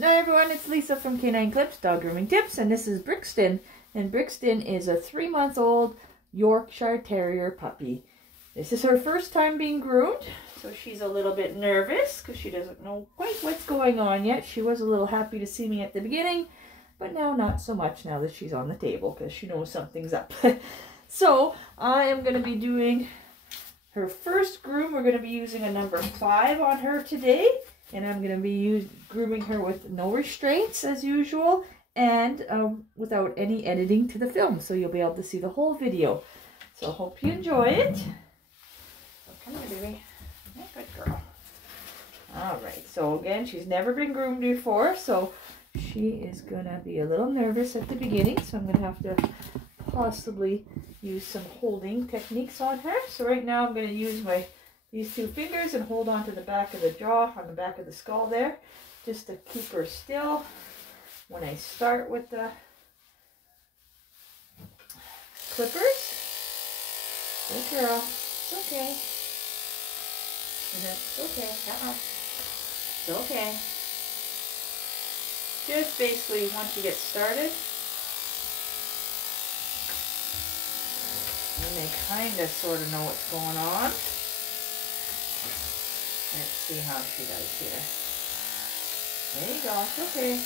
Hi everyone, it's Lisa from K9 Clips, Dog Grooming Tips, and this is Brixton. And Brixton is a 3-month-old Yorkshire Terrier puppy. This is her first time being groomed, so she's a little bit nervous because she doesn't know quite what's going on yet. She was a little happy to see me at the beginning, but now not so much now that she's on the table because she knows something's up. So I am going to be doing her first groom. We're going to be using a number 5 on her today. And I'm going to be grooming her with no restraints as usual and without any editing to the film. So you'll be able to see the whole video. So I hope you enjoy it. Oh, come here, baby. Yeah, good girl. Alright, so again, she's never been groomed before. So she is going to be a little nervous at the beginning. So I'm going to have to possibly use some holding techniques on her. So right now I'm going to use these 2 fingers and hold on to the back of the jaw, on the back of the skull there, just to keep her still when I start with the clippers. Good girl. It's okay. It's okay. It's okay. Just basically once you get started, and they kind of sort of know what's going on. Let's see how she does here. There you go. It's okay.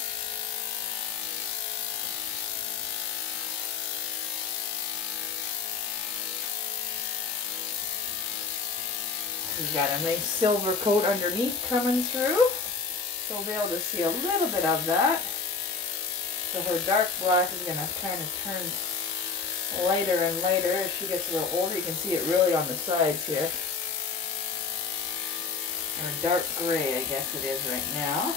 She's got a nice silver coat underneath coming through. So we'll be able to see a little bit of that. So her dark black is going to kind of turn lighter and lighter as she gets a little older. You can see it really on the sides here. Or dark gray, I guess it is right now.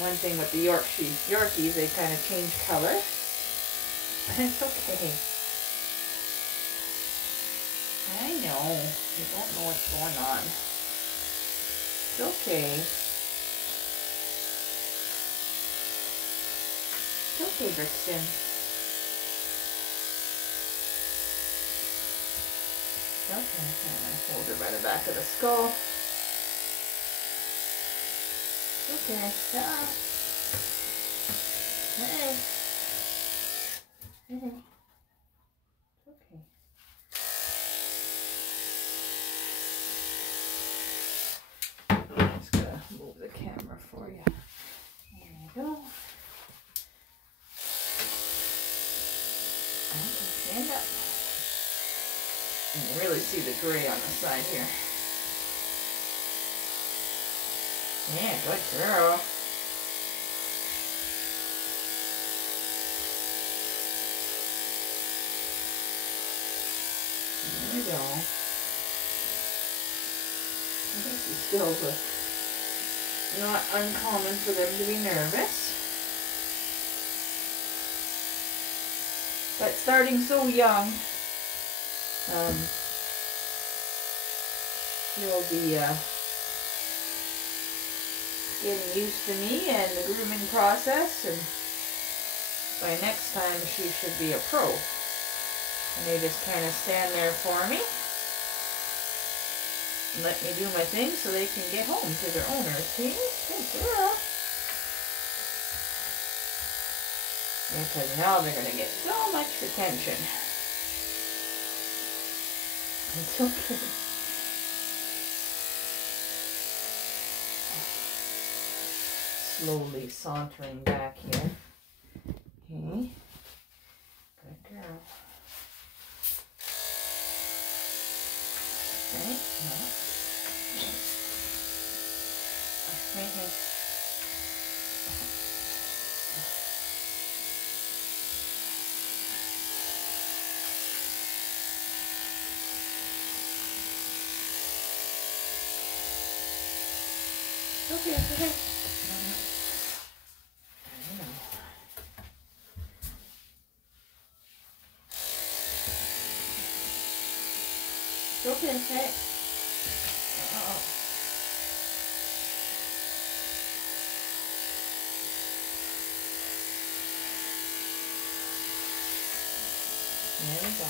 One thing with the Yorkies, they kind of change color. It's okay. I know. You don't know what's going on. It's okay. It's okay, Brixton. Okay, I'm going to hold her by the back of the skull. Okay. Ah. Hey. Hey. Okay. I'm just going to move the camera for you. There you go. Okay, stand up. You can really see the gray on the side here. Yeah, good girl. There we go. I think she's still not uncommon for them to be nervous. But starting so young, she'll be getting used to me and the grooming process, and by next time she should be a pro. And they just kind of stand there for me and let me do my thing so they can get home to their owners. See? Good girl. Yeah, because now they're going to get so much attention. It's okay. Slowly sauntering back here. Okay. Good girl. Right? No. Right here. Okay, okay. Okay, hey. Uh-oh. There we go.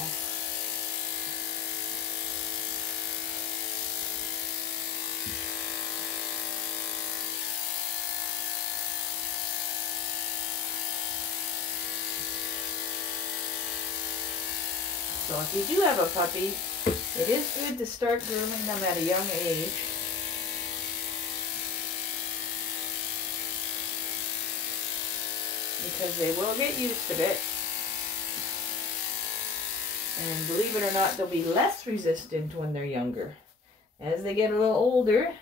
So if you do have a puppy, it is good to start grooming them at a young age. Because they will get used to it. And believe it or not, they'll be less resistant when they're younger. As they get a little older,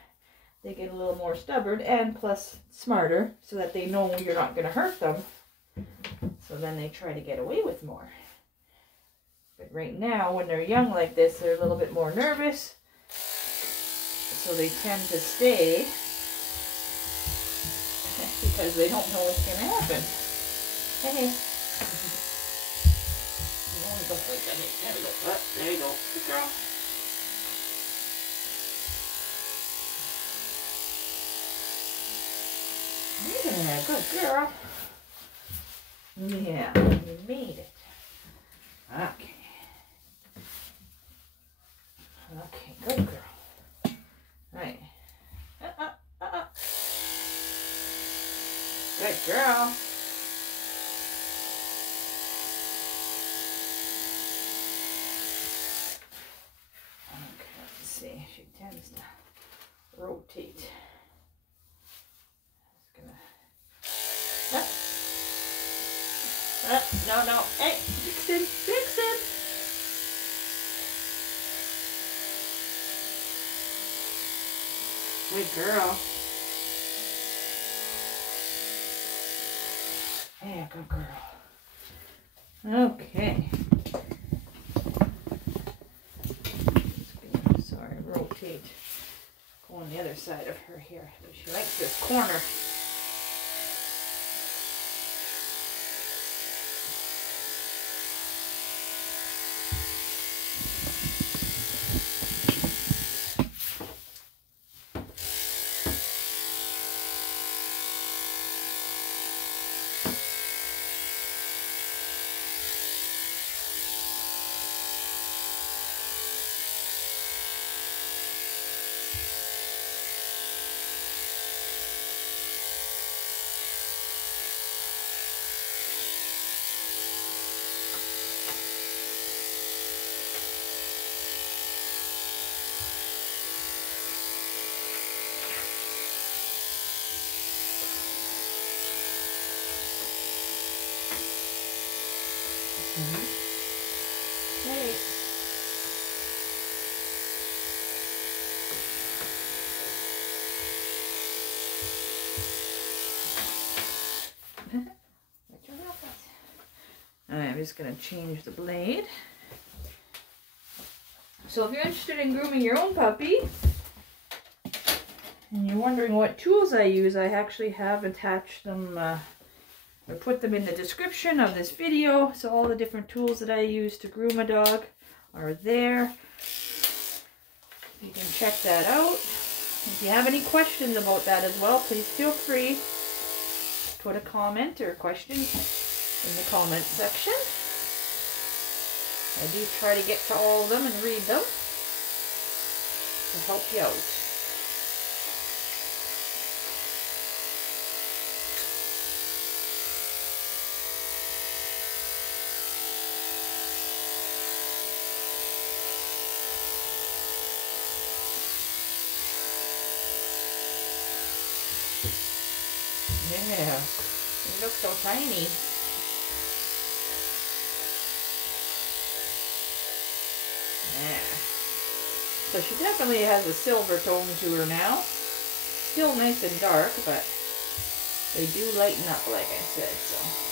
they get a little more stubborn and plus smarter, so that they know you're not going to hurt them. So then they try to get away with more. But right now, when they're young like this, they're a little bit more nervous. So they tend to stay because they don't know what's going to happen. Hey. You only go like that. There we go. There you go. Good girl. Yeah, good girl. Yeah, you made it. Okay. Okay, good girl. Right. Good girl. Okay, let's see. She tends to rotate. No, no. Hey, fix it, fix it. Good girl. Yeah, good girl. Okay. Sorry, rotate. Go on the other side of her here. She likes this corner. Hey. Alright, I'm just going to change the blade. So if you're interested in grooming your own puppy, and you're wondering what tools I use, I actually have attached them, I put them in the description of this video. So all the different tools that I use to groom a dog are there. You can check that out. If you have any questions about that as well, please feel free to put a comment or a question in the comment section. I do try to get to all of them and read them to help you out. Yeah, you look so tiny. Yeah. So she definitely has a silver tone to her now. Still nice and dark, but they do lighten up, like I said, so.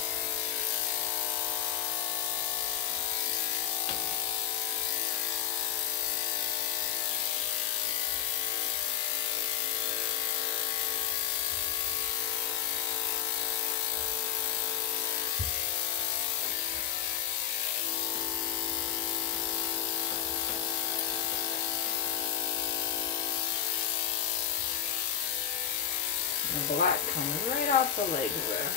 The black comes right off the leg there.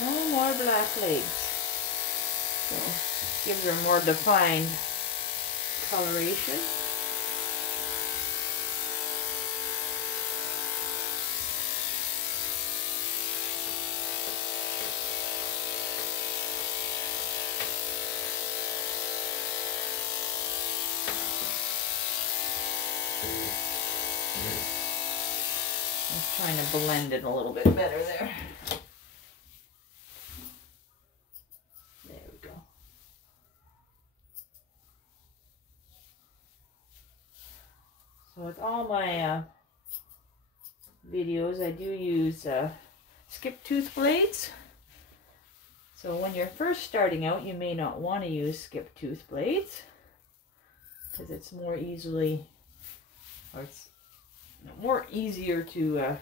No more black legs. So gives her more defined coloration. Trying to blend it a little bit better there. There we go. So with all my videos, I do use skip tooth blades. So when you're first starting out, you may not want to use skip tooth blades because it's more easily, or it's more easier to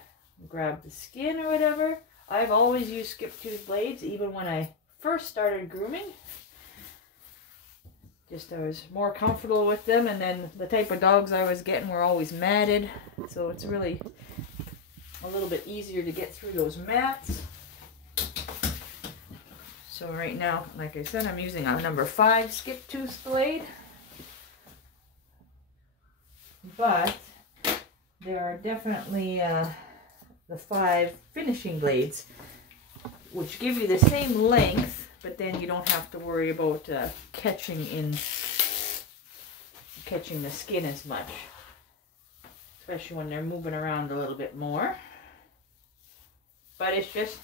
grab the skin or whatever. I've always used skip tooth blades, even when I first started grooming. Just I was more comfortable with them, and then the type of dogs I was getting were always matted, so it's really a little bit easier to get through those mats. So right now, like I said, I'm using a number 5 skip tooth blade. But there are definitely the 5 finishing blades, which give you the same length, but then you don't have to worry about catching the skin as much, especially when they're moving around a little bit more. But it's just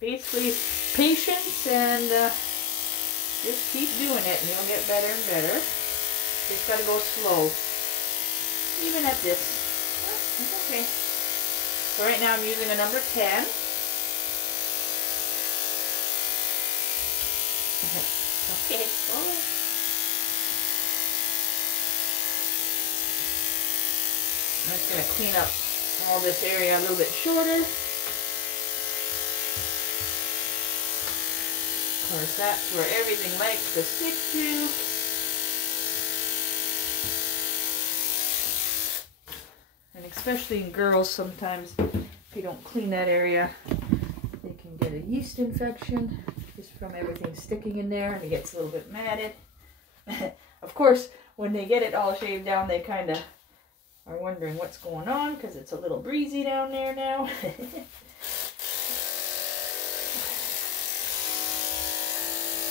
basically patience, and just keep doing it and you'll get better and better. Just gotta go slow, even at this. Oh, it's okay. So right now I'm using a number 10. Okay, hold on. I'm just going to clean up all this area a little bit shorter. Of course, that's where everything likes to stick to. And especially in girls, sometimes if you don't clean that area, they can get a yeast infection just from everything sticking in there, and it gets a little bit matted. Of course, when they get it all shaved down, they kind of are wondering what's going on because it's a little breezy down there now.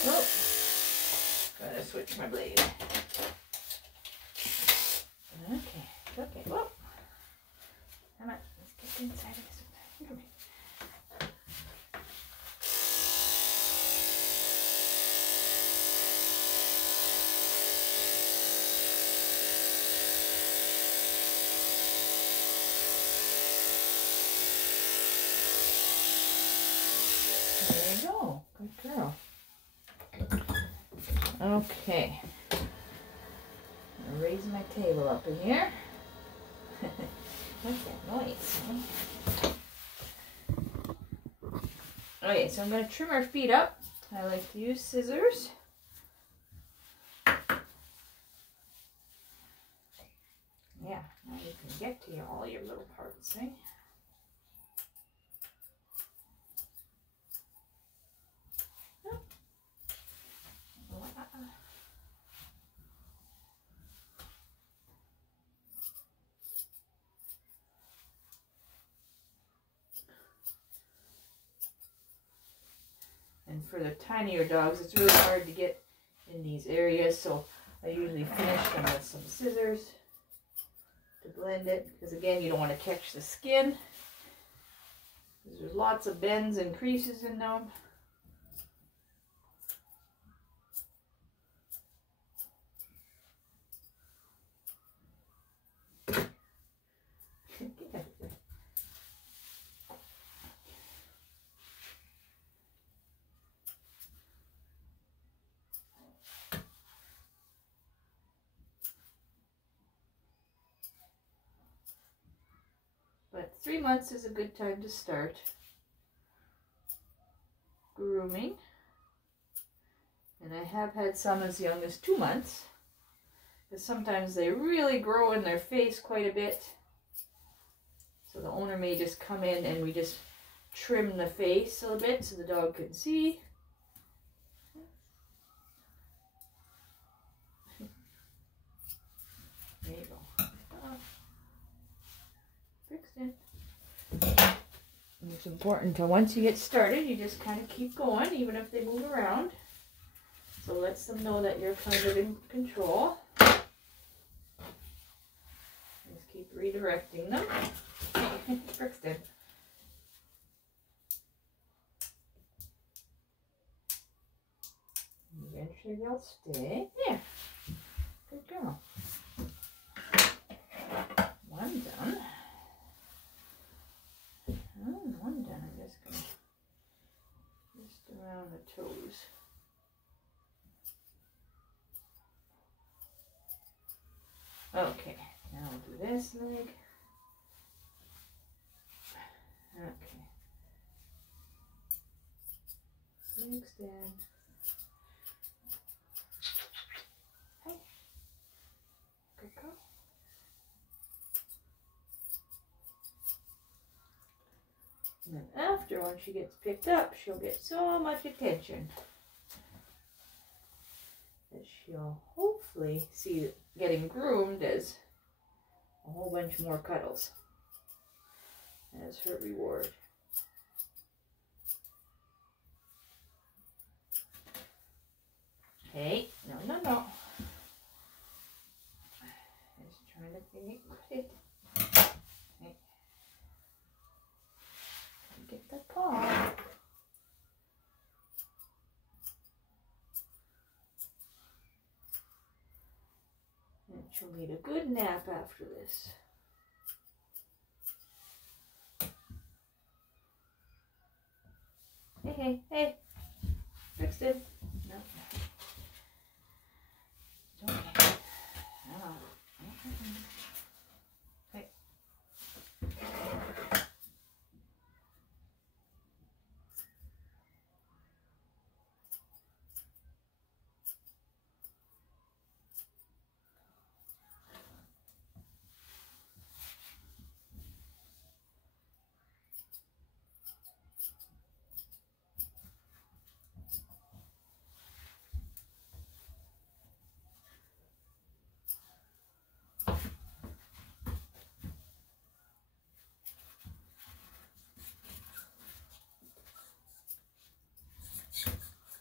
Oh, gotta switch my blade. Okay, okay, well, come on, let's get inside of this one. Come here. There you go. Good girl. Okay. I'll raise my table up in here. What's that noise? Okay, so I'm going to trim our feet up. I like to use scissors. Yeah, now you can get to all your little parts, eh? And for the tinier dogs, it's really hard to get in these areas, so I usually finish them with some scissors to blend it, because again, you don't want to catch the skin. There's lots of bends and creases in them. But 3 months is a good time to start grooming. And I have had some as young as 2 months, because sometimes they really grow in their face quite a bit. So the owner may just come in and we just trim the face a little bit so the dog can see. There you go. Fixed it. And it's important to, once you get started, you just kind of keep going, even if they move around. So lets them know that you're kind of in control. Just keep redirecting them. Okay. Brixton. Eventually they'll stay. Yeah. Good girl. One done. Oh, one done. I'm just going to twist around the toes. Okay, now we'll do this leg. Okay. Extend. Hey. Good girl. And then after, when she gets picked up, she'll get so much attention that she'll hopefully see getting groomed as a whole bunch more cuddles as her reward. Hey, no. Just trying to get it. Hey. Get the paw. And she'll need a good nap after this. Hey. Brixton. No. It's okay. No.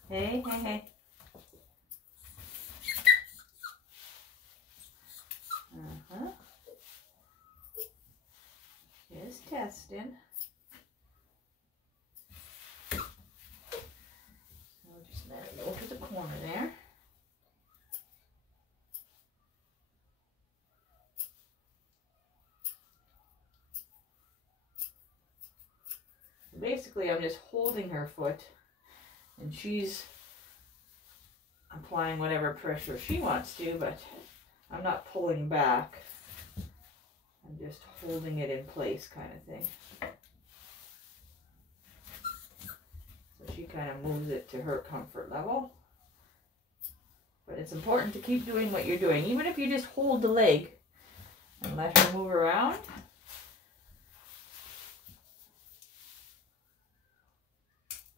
Hey. Hey. Just testing. So just let it go to the corner there. Basically, I'm just holding her foot, and she's applying whatever pressure she wants to, but I'm not pulling back. I'm just holding it in place, kind of thing. So she kind of moves it to her comfort level. But it's important to keep doing what you're doing, even if you just hold the leg and let her move around.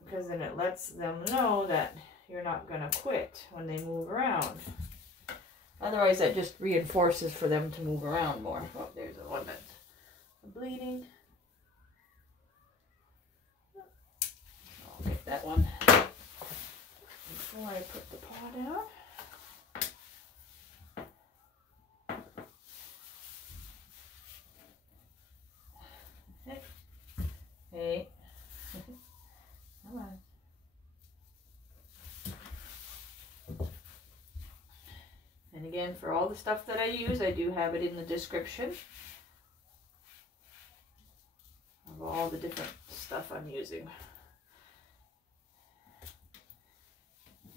Because then it lets them know that you're not going to quit when they move around. Otherwise, that just reinforces for them to move around more. Oh, there's the one that's bleeding. I'll get that one before I put the paw down. Hey. Come on. And again, for all the stuff that I use, I do have it in the description of all the different stuff I'm using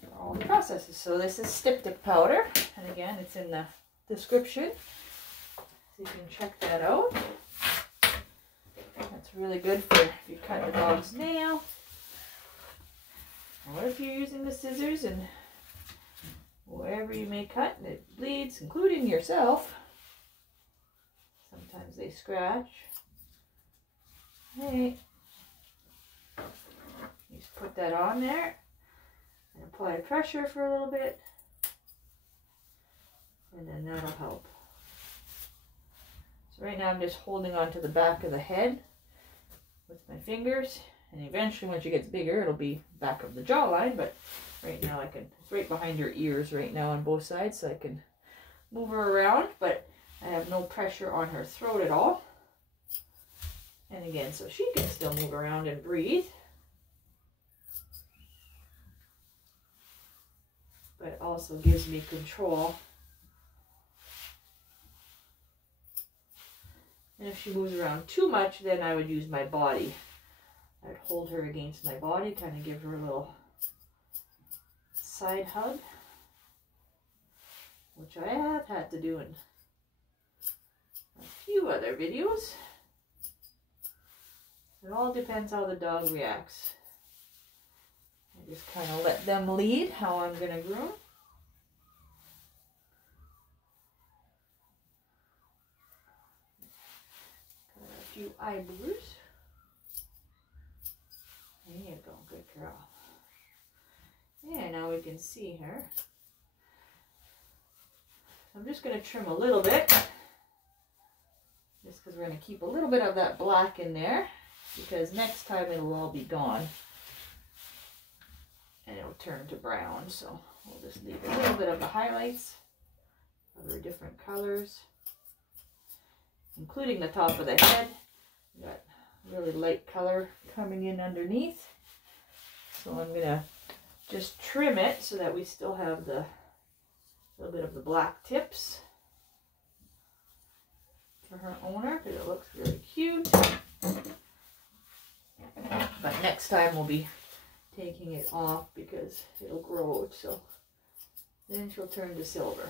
for all the processes. So this is styptic powder, and again, it's in the description, so you can check that out. That's really good for if you cut the dog's nail, or if you're using the scissors and wherever you may cut and it bleeds, including yourself. Sometimes they scratch. Hey. You just put that on there and apply pressure for a little bit, and then that'll help. So right now I'm just holding on to the back of the head with my fingers, and eventually when she gets bigger it'll be back of the jawline, but right now it's right behind her ears right now on both sides, so I can move her around, but I have no pressure on her throat at all. And again, so she can still move around and breathe. But it also gives me control. And if she moves around too much, then I would use my body. I'd hold her against my body, kind of give her a little side hug, which I have had to do in a few other videos. It all depends how the dog reacts. I just kind of let them lead how I'm going to groom. Got a few eyebrows. There you go, good girl. Yeah, now we can see her. I'm just going to trim a little bit, just because we're going to keep a little bit of that black in there, because next time it'll all be gone and it'll turn to brown. So we'll just leave a little bit of the highlights of her different colors, including the top of the head. We got really light color coming in underneath, so I'm going to just trim it so that we still have the little bit of the black tips for her owner, because it looks really cute. But next time we'll be taking it off because it'll grow, so then she'll turn to silver.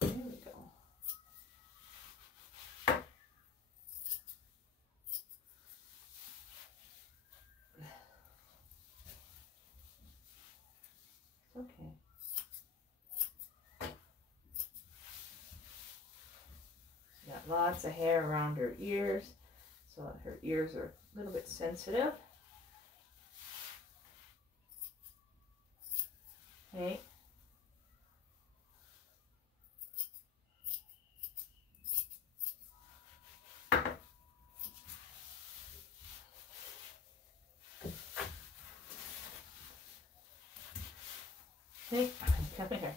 There we go. Okay. She's got lots of hair around her ears, so her ears are a little bit sensitive. Okay. Okay, come here.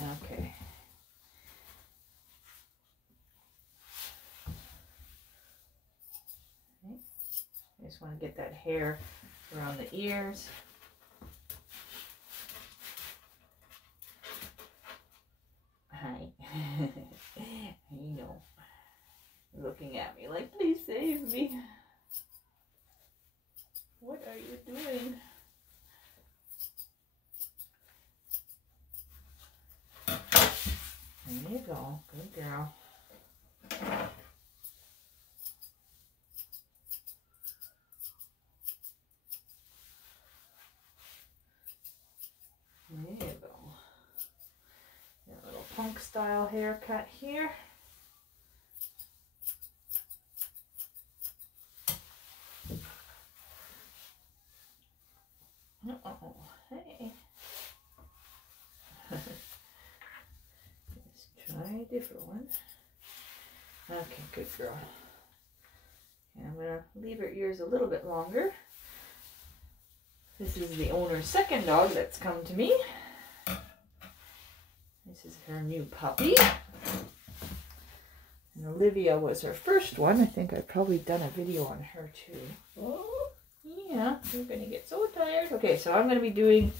Okay. I just want to get that hair around the ears. Hi. I know. You're looking at me like, please save me. What are you doing? There you go. Good girl. There you go. Got a little punk style haircut here. Uh-oh. Hey. Let's try a different one. Okay, good girl. And I'm going to leave her ears a little bit longer. This is the owner's second dog that's come to me. This is her new puppy. And Olivia was her first one. I think I've probably done a video on her too. Oh, yeah, you're going to get so tired. Okay, so I'm going to be doing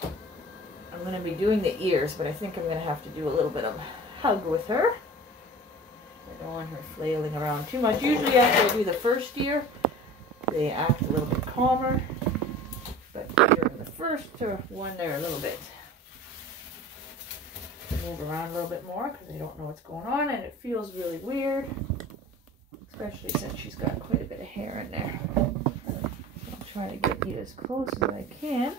the ears, but I think I'm going to have to do a little bit of hug with her. I don't want her flailing around too much. Usually after I do the first ear, they act a little bit calmer. But during the first one, they're a little bit, move around a little bit more because they don't know what's going on, and it feels really weird, especially since she's got quite a bit of hair in there. So I'll try to get you as close as I can.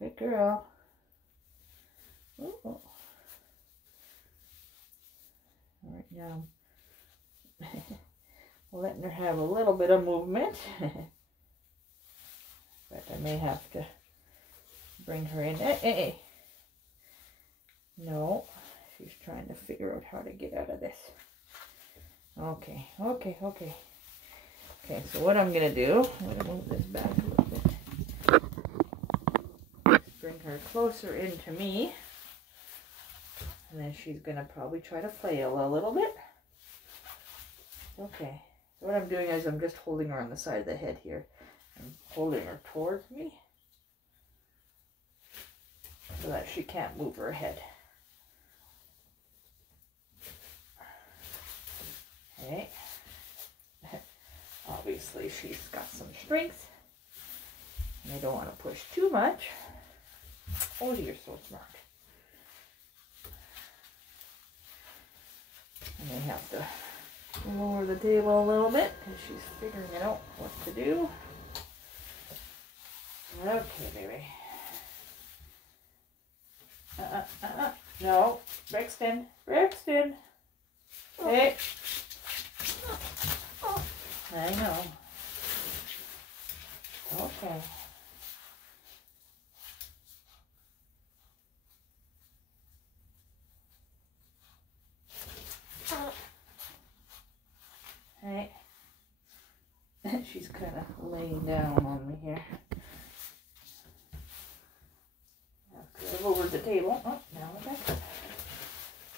Good girl. Oh. All right, now letting her have a little bit of movement. But I may have to bring her in. Hey. No, she's trying to figure out how to get out of this. Okay. Okay, so what I'm going to do, I'm going to move this back a little bit. Bring her closer into me. And then she's going to probably try to flail a little bit. Okay, so what I'm doing is I'm just holding her on the side of the head here. I'm holding her towards me so that she can't move her head. Okay. Obviously she's got some strength. And I don't want to push too much. Oh, you're so smart. And I have to lower the table a little bit because she's figuring out what to do. Okay, baby. No, Brixton. Brixton. Hey. I know. Okay. Hey. She's kind of laying down on me here. I've over the table. Oh, now we're back.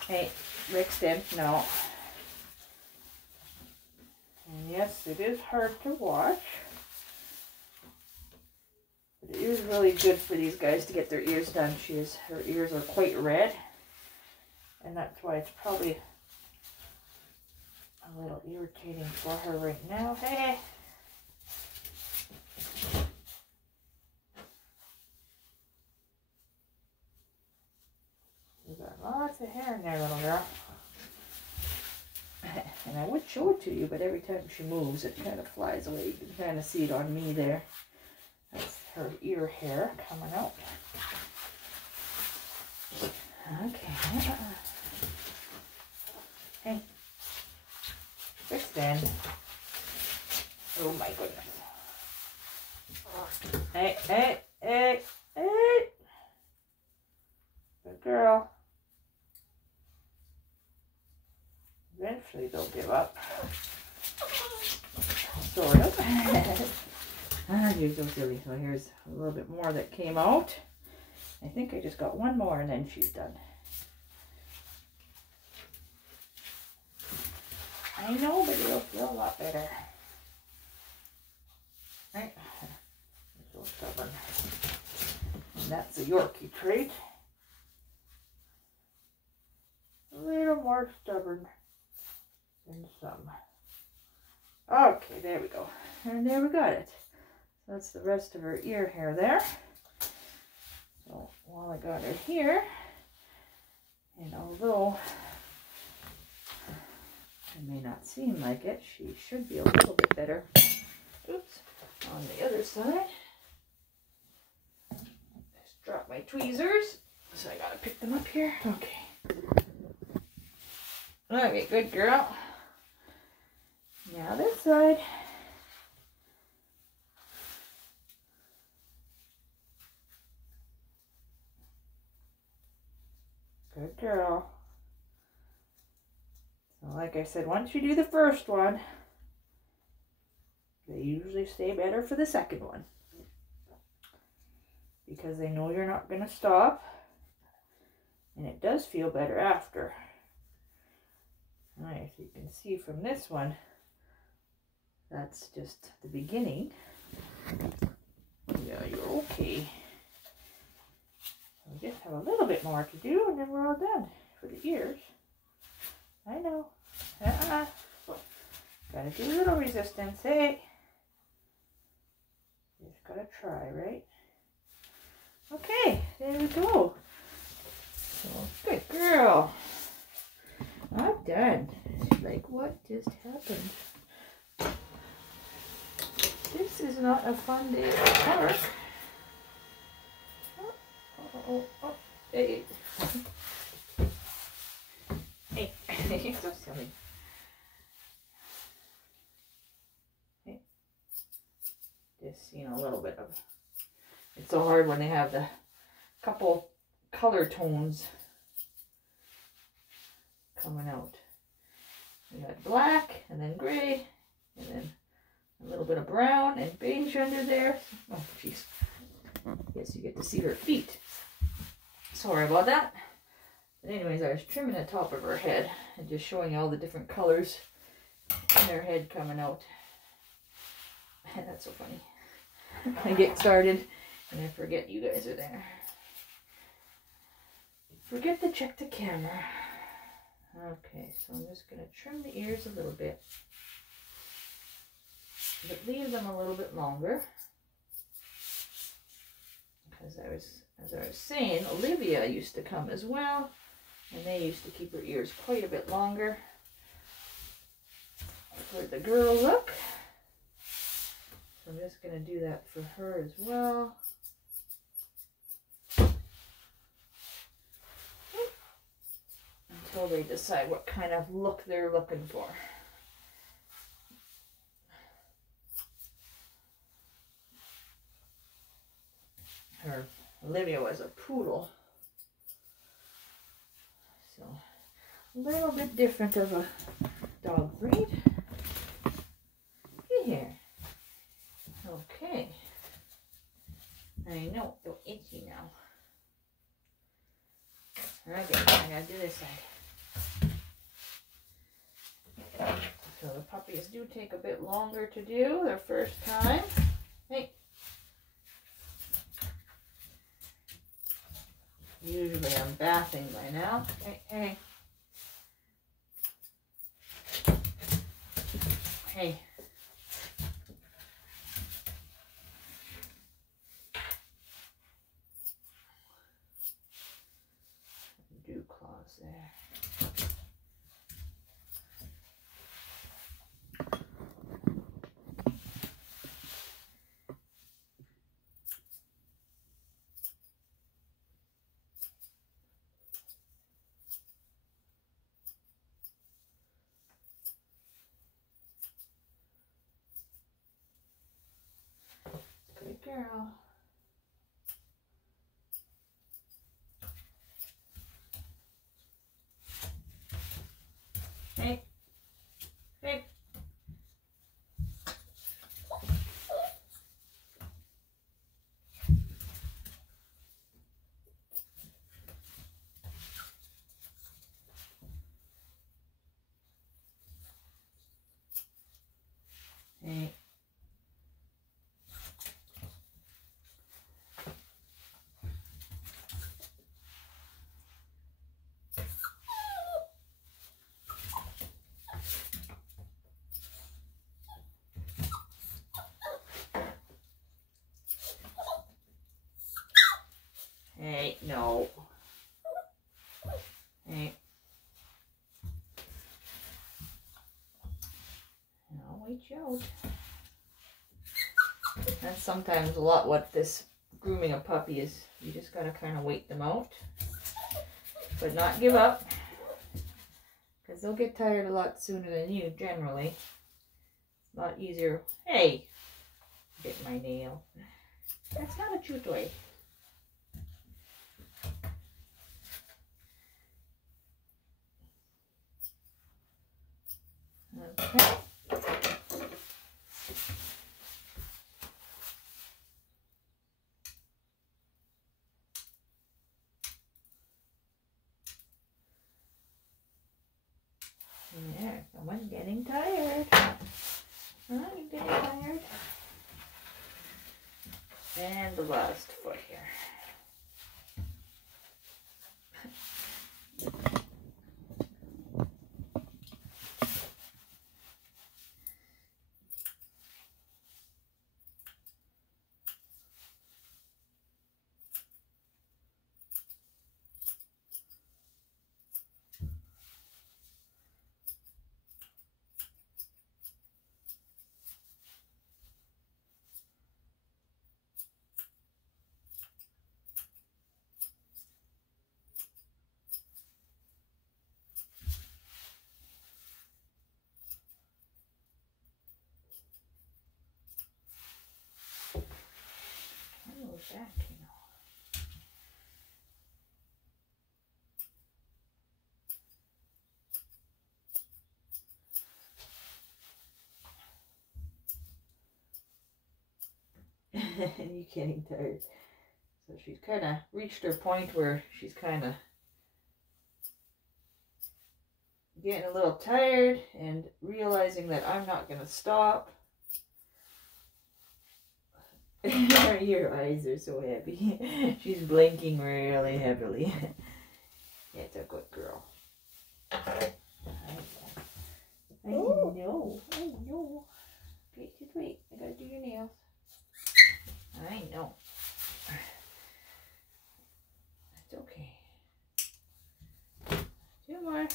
Hey, Brixton, no. And yes, it is hard to watch. But it is really good for these guys to get their ears done. Her ears are quite red. And that's why it's probably a little irritating for her right now. Hey! You've got lots of hair in there, little girl. And I would show it to you, but every time she moves, it kind of flies away. You can kind of see it on me there. That's her ear hair coming out. Okay. Hey. Brixton. Oh my goodness. Hey, hey, hey, hey. Good girl. Eventually they'll give up. Sort of. You're so silly. So here's a little bit more that came out. I think I just got one more and then she's done. I know, but it'll feel a lot better. Right? You're so stubborn. And that's a Yorkie trait. A little more stubborn than some. Okay, there we go. And there we got it. So that's the rest of her ear hair there. So while I got her here, and although it may not seem like it, she should be a little bit better. Oops, on the other side. Just drop my tweezers. So I gotta pick them up here. Okay. Okay, good girl. Now this side. Good girl. So like I said, once you do the first one, they usually stay better for the second one. Because they know you're not going to stop. And it does feel better after. Alright, so you can see from this one, that's just the beginning. Yeah, you're okay. We just have a little bit more to do and then we're all done for the ears. I know. Gotta do a little resistance, hey? Just gotta try, right? Okay, there we go. So, good girl. I'm done. Like, what just happened? This is not a fun day at work. Oh, hey. Hey, you're so silly. Hey. Just, a little bit of, it's so hard when they have the couple color tones coming out. We got black, and then gray, and then A little bit of brown and beige under there. Oh, jeez. Guess you get to see her feet. Sorry about that. But anyways, I was trimming the top of her head and just showing you all the different colors in her head coming out. That's so funny. I get started and I forget you guys are there. Forget to check the camera. Okay, so I'm just going to trim the ears a little bit. But leave them a little bit longer. Because as I was saying, Olivia used to come as well. And they used to keep her ears quite a bit longer for the girl look. So I'm just going to do that for her as well. Until they decide what kind of look they're looking for. Olivia was a poodle, so a little bit different of a dog breed. Here. Okay. I know, you're itchy now. Okay, I gotta do this side. So the puppies do take a bit longer to do their first time. Hey. Usually I'm bathing by now. Hey, hey. Hey. Dew claws there. Good girl. Hey. Hey. Hey. Hey, no. Hey. I'll wait you out. That's sometimes a lot what this grooming a puppy is. You just gotta kind of wait them out. But not give up. Because they'll get tired a lot sooner than you, generally. A lot easier. Hey! Bit my nail. That's not a chew toy. Okay. There, someone's getting tired. You're getting tired. And the last foot here. Back, you know. and you getting tired. So she's kind of reached her point where she's kind of getting a little tired and realizing that I'm not going to stop. Your eyes are so heavy. She's blinking really heavily. It's a good girl. I know. Wait, just wait. I gotta do your nails. I know. It's okay. 2 more.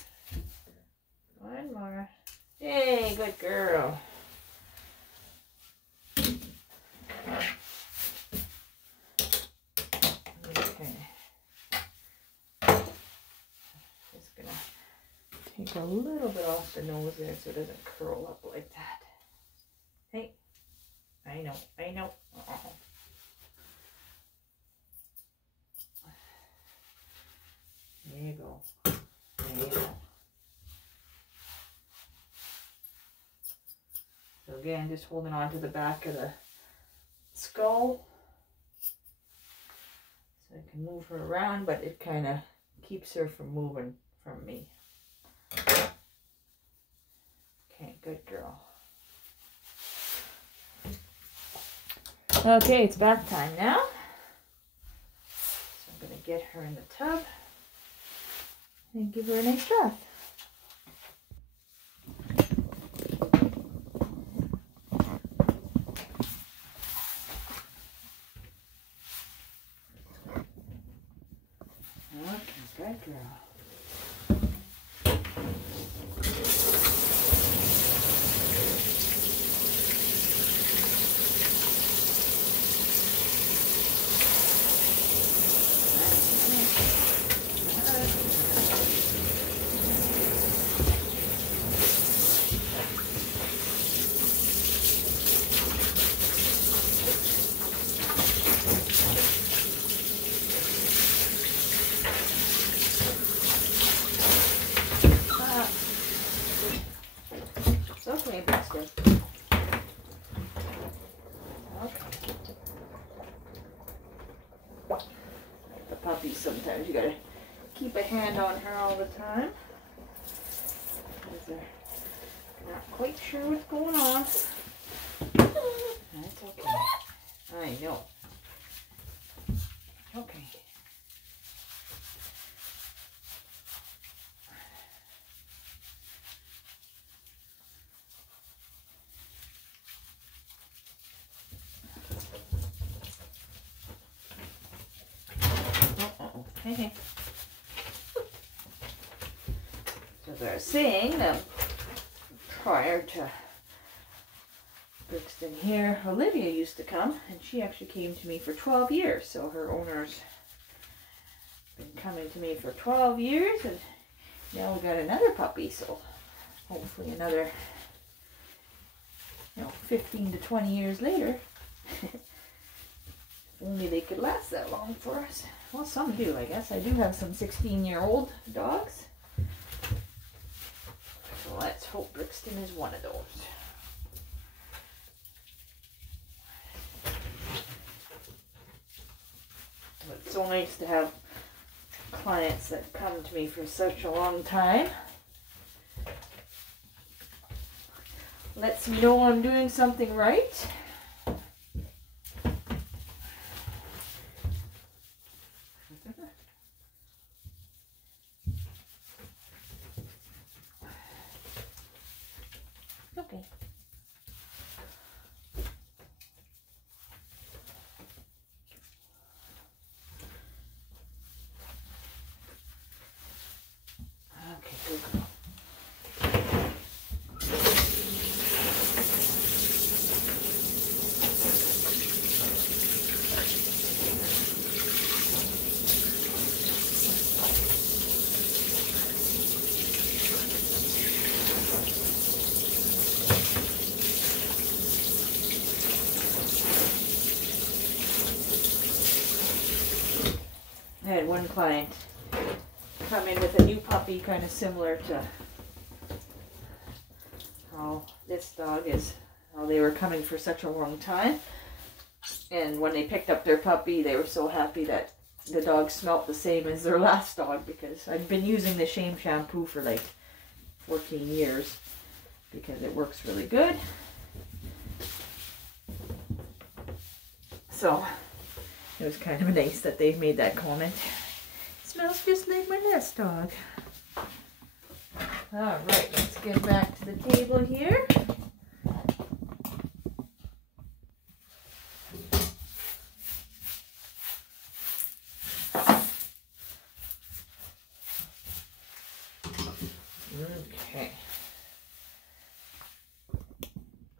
1 more. Hey, good girl. Okay. Just gonna take a little bit off the nose there so it doesn't curl up like that. Hey. I know. Uh-oh. There you go. So again, just holding on to the back of the skull so I can move her around, but it kind of keeps her from moving from me. Okay, good girl. Okay, it's bath time now. So I'm going to get her in the tub and give her a nice bath. Okay, good girl. It's okay, Brixton. Okay. The puppies, sometimes you gotta keep a hand on her all the time, because they're not quite sure what's going on. That's okay. I know. Okay. Hey. So as I was saying, prior to Brixton here, Olivia used to come, and she actually came to me for 12 years. So her owner's been coming to me for 12 years, and now we got another puppy. So hopefully another, 15 to 20 years later. Only they could last that long for us. Well, some do, I guess. I do have some 16-year-old dogs. So let's hope Brixton is one of those. It's so nice to have clients that come to me for such a long time. Lets me know I'm doing something right. Okay. Okay, good girl. I had one client come in with a new puppy, kind of similar to how this dog is, how they were coming for such a long time. And when they picked up their puppy, they were so happy that the dog smelled the same as their last dog, because I've been using the Shame shampoo for like 14 years because it works really good. So it was kind of nice that they made that comment. It smells just like my last dog. All right, let's get back to the table here. Okay.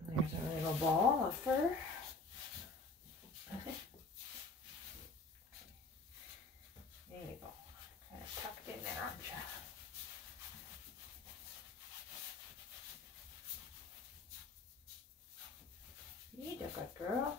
There's our little ball of fur. There you go. Kind of tucked in there, aren't you? You a good girl.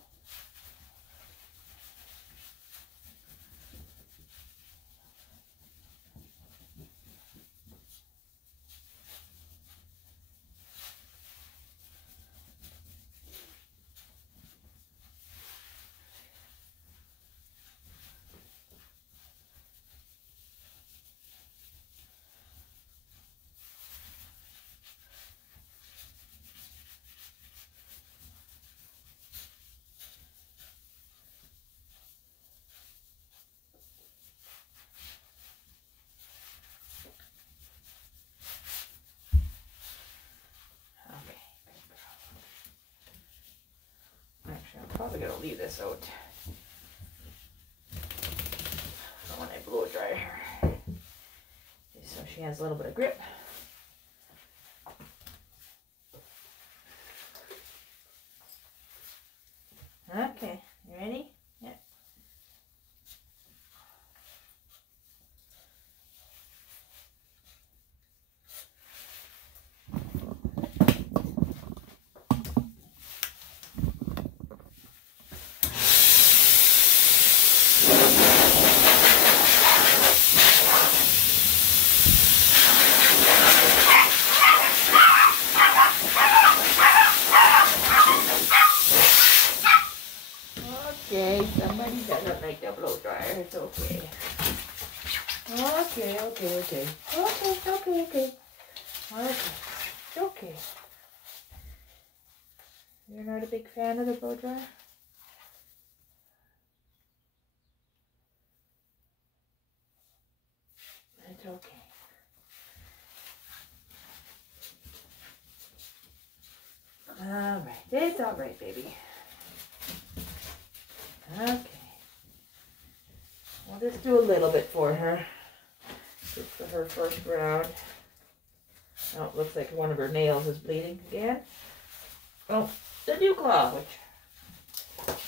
I'm probably going to leave this out. When I blow dry her. Just so she has a little bit of grip. Okay, you ready? Yep. Okay, somebody doesn't like the blow dryer. It's okay. Okay. Okay. It's okay. You're not a big fan of the blow dryer? It's okay. Alright, it's alright, baby. Okay. We'll just do a little bit for her. Just for her first round. Oh, it looks like one of her nails is bleeding again. Oh, the new claw, which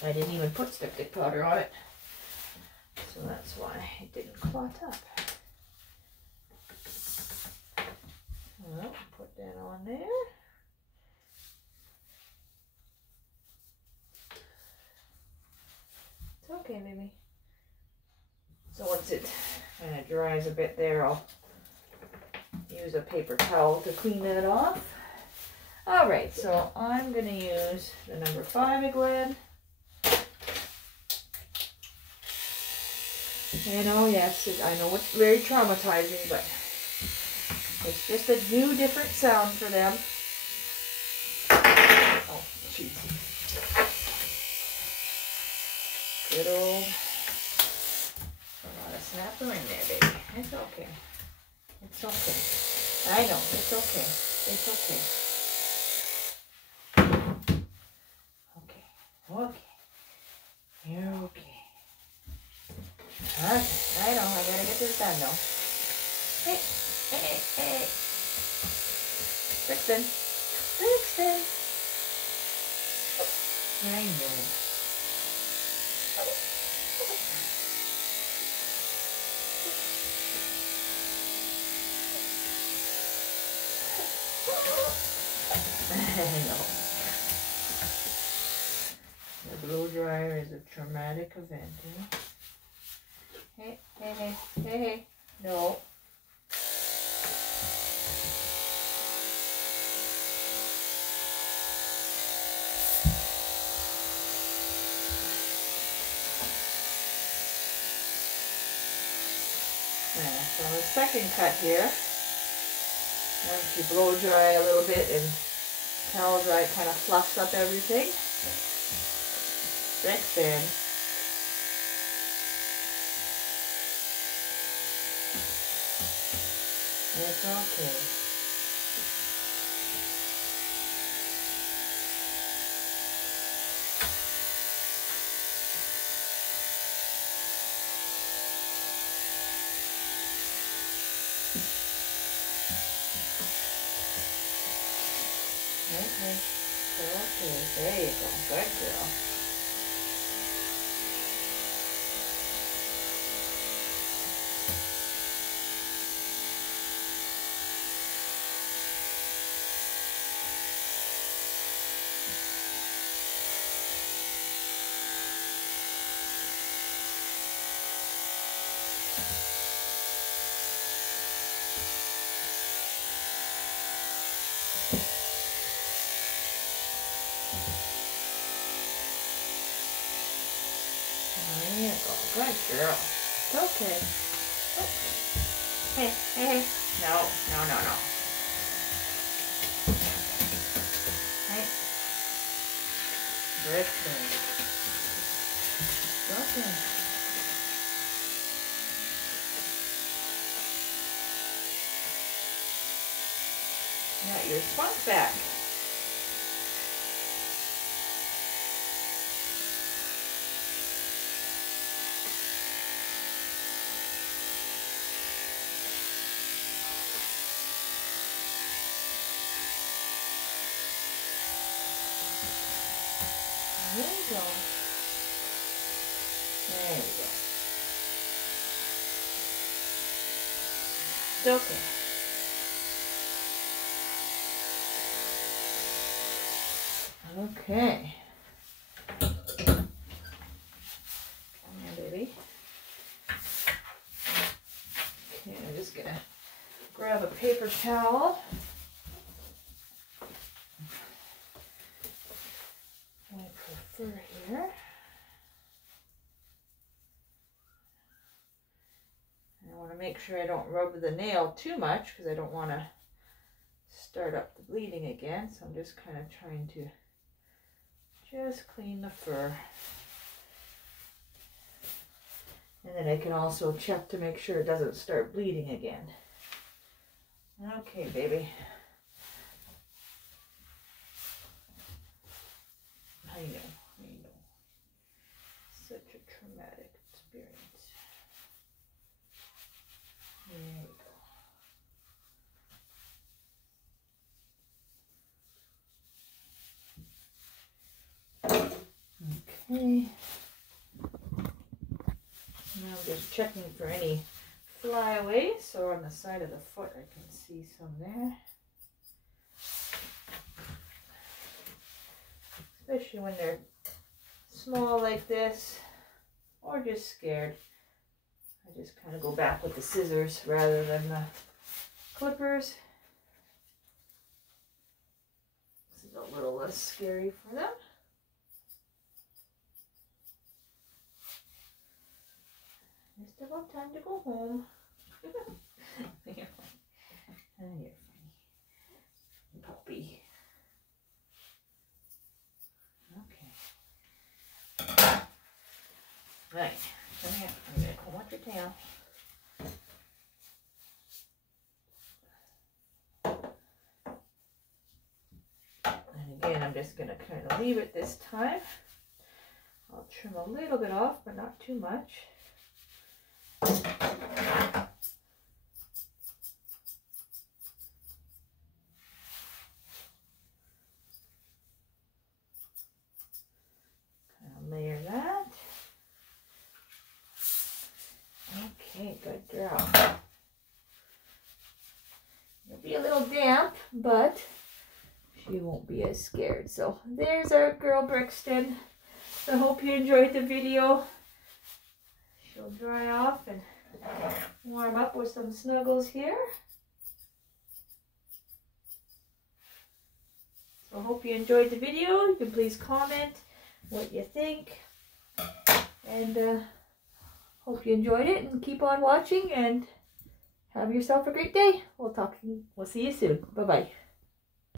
I didn't even put styptic powder on it. So that's why it didn't clot up. Well, put that on there. It's okay, baby. So once it kind of dries a bit there, I'll use a paper towel to clean that off. All right, so I'm going to use the number 5 again. And oh yes, I know it's very traumatizing, but it's just a new, different sound for them. Oh, jeez. Good old. A lot of snapper in there, baby. It's okay. It's okay. I know, it's okay. It's okay. Okay. You're okay. Okay. I know, I gotta get this done though. Hey. Brixton. I know. I know. The blow dryer is a traumatic event, eh? Hey. No. second cut here. Once you blow dry a little bit and towel dry, kind of fluffs up everything. Brixton. It's okay. Okay. Okay. There you go. Good girl. There you go. Good girl. It's okay. Oh. Hey, hey, hey. No, no, no, no. Hey. Brixton. Okay. Got your spunk back. There you go. There we go. It's okay. Okay. Come on, baby. Okay, I'm just gonna grab a paper towel. I prefer here. I want to make sure I don't rub the nail too much because I don't want to start up the bleeding again. So I'm just kind of trying to just clean the fur. And then I can also check to make sure it doesn't start bleeding again. Okay, baby. I know. Such a traumatic experience. There we go. Okay. Now I'm just checking for any flyaways. So on the side of the foot I can see some there. Especially when they're small like this or just scared. I just kind of go back with the scissors rather than the clippers. This is a little less scary for them. Just about time to go home. You're funny. Puppy. Okay. Right. Come here. I'm going to comb out your tail. And again, I'm just going to kind of leave it this time. I'll trim a little bit off, but not too much. Kind of layer that. Okay, good girl. It'll be a little damp, but she won't be as scared. So there's our girl Brixton. I hope you enjoyed the video. She'll dry off and warm up with some snuggles here. So I hope you enjoyed the video. You can please comment what you think. And hope you enjoyed it and keep on watching and Have yourself a great day. We'll see you soon. Bye-bye.